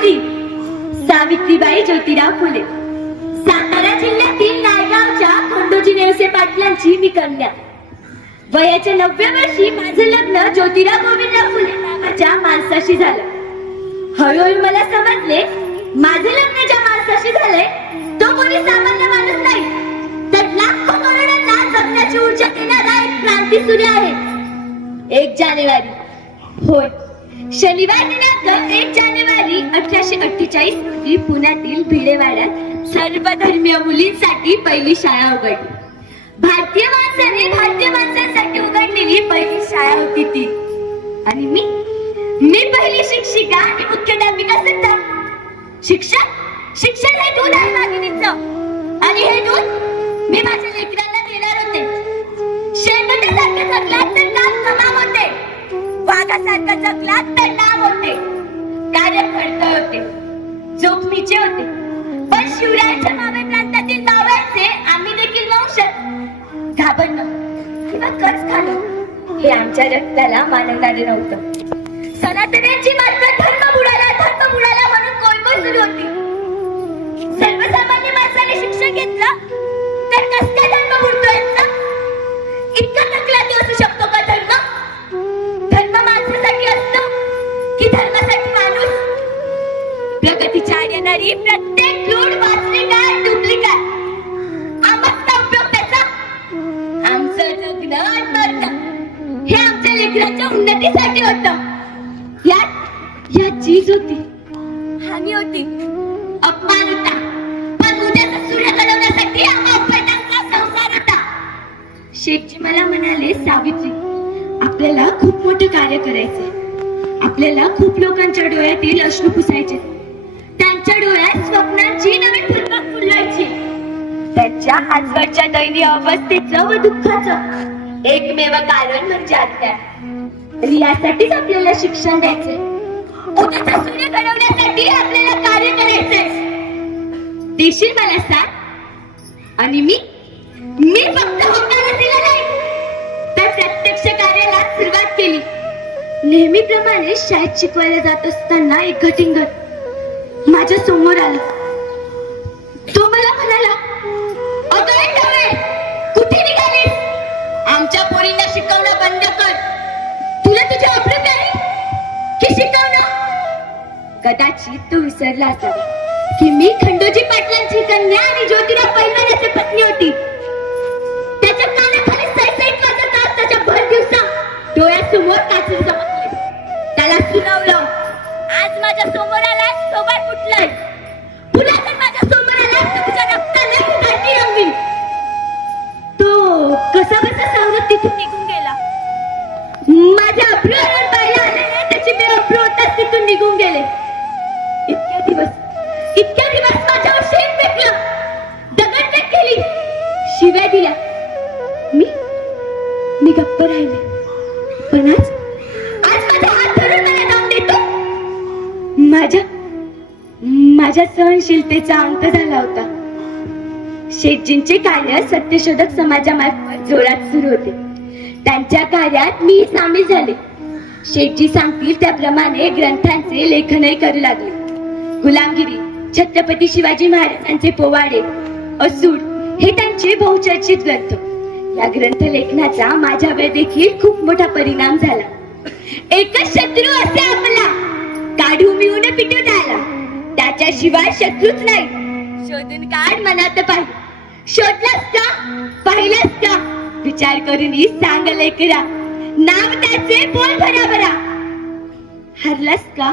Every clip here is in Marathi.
सावित्री सावित्रीबाई ज्योतिराव फुले. सातारा जिल्ह्यातील नायगावच्या खंडोजी नेवसे पाटलांची मी कन्या. वयाच्या 90व्या वर्षी माझं लग्न ज्योतिराव गोविंदराव फुले नावाच्या माणसाशी झालं. हळूहळू मला समजले माझं लग्न ज्या माणसाशी झालंय तो कोणी सामान्य माणूस नाही, तर लाखो करोडांना जगण्याची ऊर्जा देणारा एक क्रांतीसूर्य आहे. 1 जानेवारी, होय, शनिवार दिनांक 1 जानेवारी 1848 रोजी पुण्यातील भिडेवाड्यात सर्वधर्मीय मुलींसाठी पहिली शाळा उघडली. भारतीय माणसांसाठी उघडलेली पहिली शाळा होती ती. आणि मी पहिली शिक्षिका आणि मुख्याध्यापिका सुद्धा. शिक्षण हे दूध आहे वाघिणीचं, आणि हे दूध मी माझ्या लेकरांना देणार होते. शेपटासारखं जगलात तर नाम तमाम होते, वाघासारखं जगलात तर नाम होते. कार्य खडतर होते, जोखमीचे होते, पण शिवरायांच्या मावळ प्रांतातील मावळ्यांचे आम्ही देखील वंशज. घाबरणं किंवा कच खाणं हे आमच्या रक्ताला मानवणारे नव्हतं. सनातन्यांची मात्र धर्म बुडाला म्हणून कोळकोळ सुरू होती. सर्वसामान्य माणसाने शिक्षण घेतलं तर कस काय धर्म बुडतोय? इतका नकलाती असू शकतो का धर्म? धर्म माणसासाठी असतो की धर्मासाठी माणूस? प्रगतीच्या येणारी प्रत्येक क्रूड वाचली काय डुप्लिकेट. आम्हाच का उपयोग त्याचा? आमचं जगणं आणि मरणं हे आमच्या लेकरांच्या उन्नतीसाठी होतं. यात चीज होती, हानी होती, अपमान होता, पण उद्याचा सूर्य घडवण्यासाठी आम्हा उपैतांचा संसार होता. शेठजी मला म्हणाले, सावित्री, आपल्याला खूप मोठं कार्य करायचंय. आपल्याला खूप लोकांच्या डोळ्यातील अश्रू पुसायचे, त्यांच्या डोळ्यात स्वप्नांची नवीन फुलपाख फुलवायची. त्यांच्या आजवरच्या दैनीय अवस्थेचं व दुःखाचं एकमेव कारण म्हणजे आज्ञा. यासाठीच आपल्याला शिक्षण द्यायचे, उद्याचा सूर्य घडवण्यासाठी आपल्याला कार्य करायचे. देशील मला साथ? आणि मी फक्त होकारा दिला नाही, तर प्रत्यक्ष कार्याला सुरुवात केली. नेहमीप्रमाणे शाळेत शिकवायला जात असताना एक घटिंगत माझ्या समोर आला. तो मला म्हणाला, अगं टवळे, कुठे निघालीस? आमच्या पोरींना शिकवणं बंद कर. तुला तुझ्या अप्रत आहे की शिकवणं? कदाचित तो विसरला असावा की मी खंडोजी पाटलांची कन्या आणि ज्योतिराव पैलवानाची पत्नी होती. त्याच्या कानाखाली सैसैत वाजत असताच्या भर दिवसा डोळ्यासमोर काचेचे चमकले. त्याला सुनावलं, आज माझ्या समोर आलास, सोबत फुटलाय. पुन्हा जर माझ्या समोर आलास तर तुझ्या रक्ताने घाटी रंगवीन. तो कसा बसा सावरत तिथून निघून गेला. माझ्या अभ्रुवर पाहिला आलेले त्याची मी अभ्रू होताच तिथून निघून गेले. इतक्या दिवस माझ्यावर शेण फेकलं, दगडफेक केली, शिव्या दिल्या. मी गप्प राहिले. पण आज माझा हात धरून मला जाऊन देतो. माझ्या सहनशीलतेचा अंत झाला होता. शेठजींचे कार्य सत्यशोधक समाजामार्फत जोरात सुरू होते. त्यांच्या कार्यात मी सामील झाले. शेठजी सांगतील त्याप्रमाणे ग्रंथांचे लेखनही करू लागले. गुलामगिरी, छत्रपती शिवाजी महाराजांचे पोवाडे, असूड हे त्यांचे बहुचर्चित ग्रंथ. या ग्रंथ लेखनाचा माझ्यावर देखील खूप मोठा परिणाम झाला. एकच शत्रू असे आपला, काढू मिळून पिटून आला, त्याच्याशिवाय शत्रूच नाही. शोधून काढ मनात पाहिजे. शोधलास का? पाहिलास का? विचार करून सांग लेकरा, नाव त्याचे बोल भराभरा. हरलास का?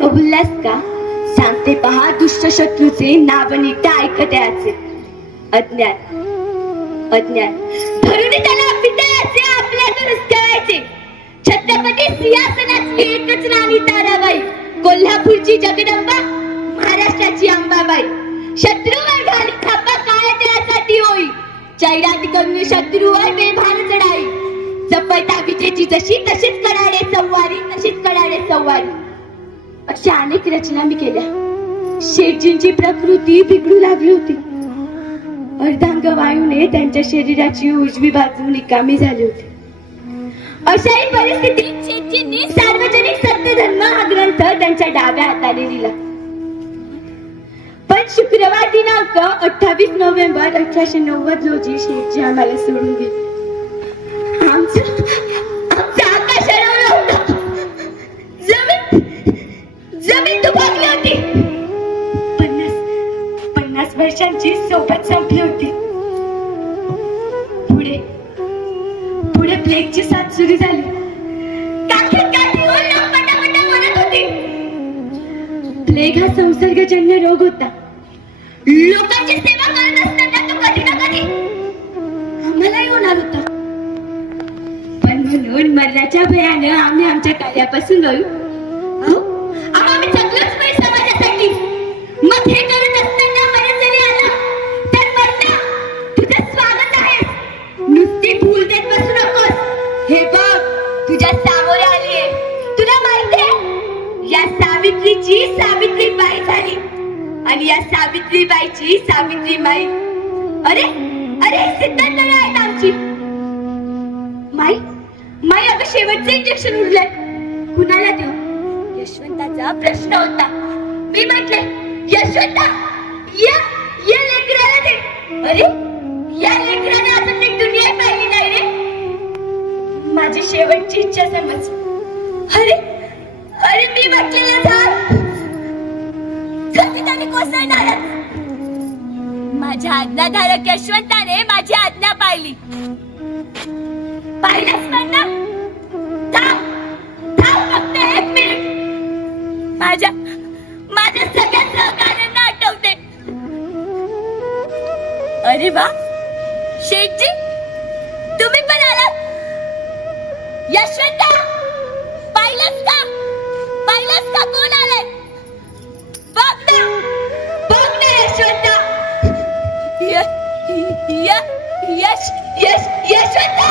कबुललास का? सांगते पहा दुष्ट शत्रूचे नाव नीट ऐकत्याचे. अज्ञान धरून त्याला पिटायचे, आपल्यातूनच करायचे. छत्रपती सिंहासनाची एकच राणी ताराबाई, कोल्हापूरची जगदंबा, महाराष्ट्राची अंबाबाई. शत्रूवर घाली थापा काय त्यासाठी होई, चैरात करून शत्रूवर बेभान चढाई. जपता विजेची जशी तशीच कडाडे सव्वारी. अशा अनेक रचना मी केल्या. शेठजींची प्रकृती बिघडू लागली होती. अर्धांग वायूने त्यांच्या शरीराची उजवी बाजू निकामी झाली होती. अशाही परिस्थितीत शेठजींनी सार्वजनिक सत्यधर्म हा ग्रंथ त्यांच्या डाव्या हाताने लिहिला. पण शुक्रवार दिनांक 28 नोव्हेंबर 1890 रोजी शेठजी आम्हाला सोडून गेले. आमचं आकाश हरवलं होतं. जमीन दुभागली होती. 50 वर्षांची सोबत संपली होती. पुढे प्लेगची साथ सुरू झाली. काठी होऊन लोक पटापटा मरत होती. प्लेग हा संसर्गजन्य रोग होता. लोकांची सेवा करत असताना तो कधी ना कधी आम्हालाही होणार होता. पण म्हणून मरण्याच्या भयानं आम्ही आमच्या कार्यापासून वळू. आम्ही सगळंच पैसा माझ्यासाठी. मग हे करत असताना मला जरी आलं तर म्हणा तुझं स्वागत आहे. नुसती भूल देत बसू नकोस. हे बघ तुझ्या सामोरे आलीये. तुला माहितीये या सावित्रीची सावित्रीबाई झाली आणि या सावित्रीबाईची सावित्रीबाई. अरे सिद्धांत आहेत आमची. माई अगं शेवटचं इंजेक्शन उरलंय. कुणाला देऊ? यशवंताचा प्रश्न होता. मी म्हटले यशवंता या लेकराला दे. अरे या लेकराने अजून एक दुनिया पाहिली नाही रे. माझी शेवटची इच्छा समज. अरे मी म्हटलेलं झाड कविताने कोसळणार. माझ्या आज्ञाधारक यशवंताने माझी आज्ञा पाहिली. पाहिलंच म्हणा. थांब फक्त 1 मिनिट. माझ्या सगळ्या सहकार्यांना आठवते. अरे वा शेठजी तुम्ही पण आलात. यशवंता पाहिलंच का कोण आलंय? बघ ना यशवंता. यशवंता